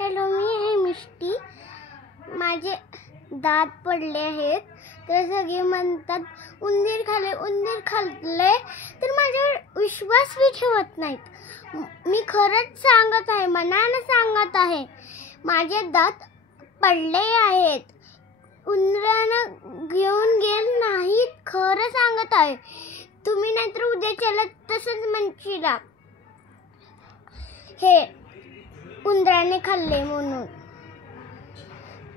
Hello, मी आहे मिष्टी. माझे दात पडले आहेत तर सगळे म्हणतात उंदीर खाल्ले तर माझ्यावर विश्वास बी ठेवत नाहीत. मी खरंच सांगत आहे, मनानं सांगत आहे, माझे दात पडले आहेत. उंदरानं घेऊन गेले नाहीत, खरं सांगत आहे. तुम्ही नाहीतर उद्याच्याला तसंच म्हणशीला हे उंदराने खाल्ले म्हणून.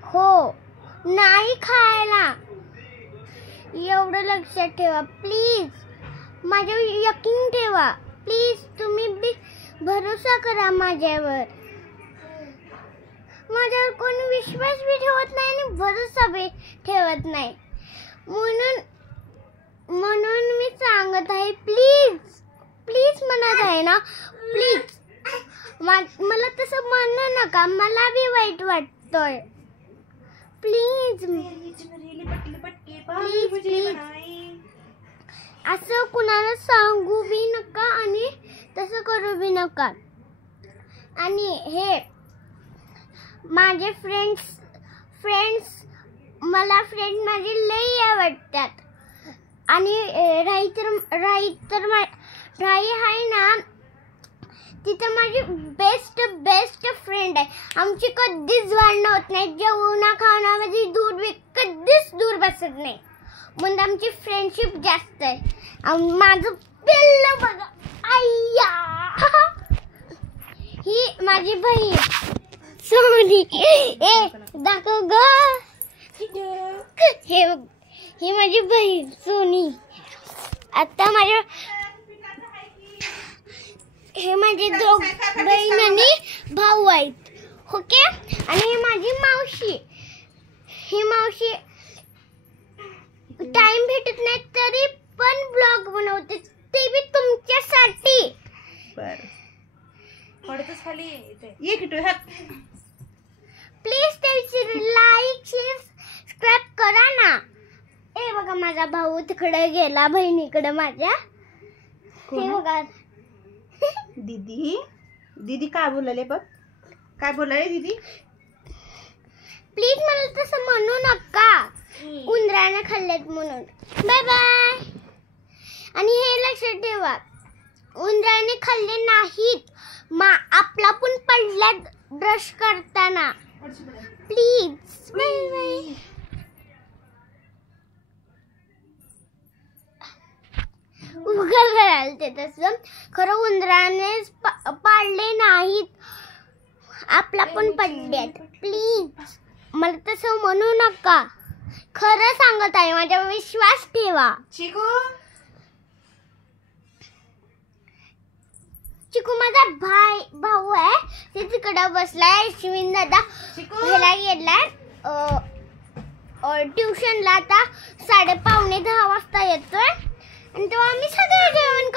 हो, नाही खायला. एवढं लक्षात ठेवा प्लीज. माझ्यावर यकीन ठेवा प्लीज. तुम्ही बी भरोसा करा माझ्यावर. माझ्यावर कोणी विश्वास बी ठेवत नाही आणि भरोसा बी ठेवत नाही. म्हणून मी सांगत आहे, प्लीज प्लीज म्हणत आहे ना, प्लीज. मला तसं म्हणू नका, मला बी वाईट वाटतंय. Please please please. असं कुणाला सांगू बी नका आणि तसं करू बी नका. आणि हे माझे फ्रेंड्स मला फ्रेंड माझे लई आवडतात. आणि राई आहे ना, तिथं माझी बेस्ट फ्रेंड आहे. आमची कधीच भांडणं होत नाही. जेवणा खाण्यामध्ये कधीच दूर बसत नाही. म्हणून आमची फ्रेंडशिप जास्त आहे. माझं पिल्लू बघा, आय्या, ही माझी बहीण सोनी. दाखव ग. ही माझी बहीण सोनी. आता हे माझे दोघ बहीण आणि भाऊ आहेत. ओके. आणि ही माझी मावशी. ही मावशी टाइम भेटत नाही तरी पण ब्लॉग बनवते, ते बी तुमच्यासाठी. प्लीज त्याची लाईक शेअर सबस्क्राईब करा ना. ए बघा, माझा भाऊ तिकडे गेला बहिणीकडे माझ्या. हे बघा दीदी काय बोलले बघ. काय बोलाय दीदी? प्लीज मला तसं म्हणू नका. उंदराने खाल्लेत म्हणून. Bye bye. आणि हे लक्षात ठेवा, उंदराने खाल्ले नाहीत. आपला पण पडल्यात ब्रश करताना. प्लीज. Bye bye. उगाच करायला तसं. खरं उंदराने पाडले नाहीत, आपला पण पडल्यात. प्लीज मला तसं म्हणू नका. खरं सांगत आहे, माझ्यावर विश्वास ठेवा. चिकू माझा भाऊ आहे. ते तिकडे बसलाय. अश्विन दादा ह्याला गेलाय ट्युशनला. आता 10:30 वाजता येतोय. आणि तेव्हा आम्ही सगळे जेवण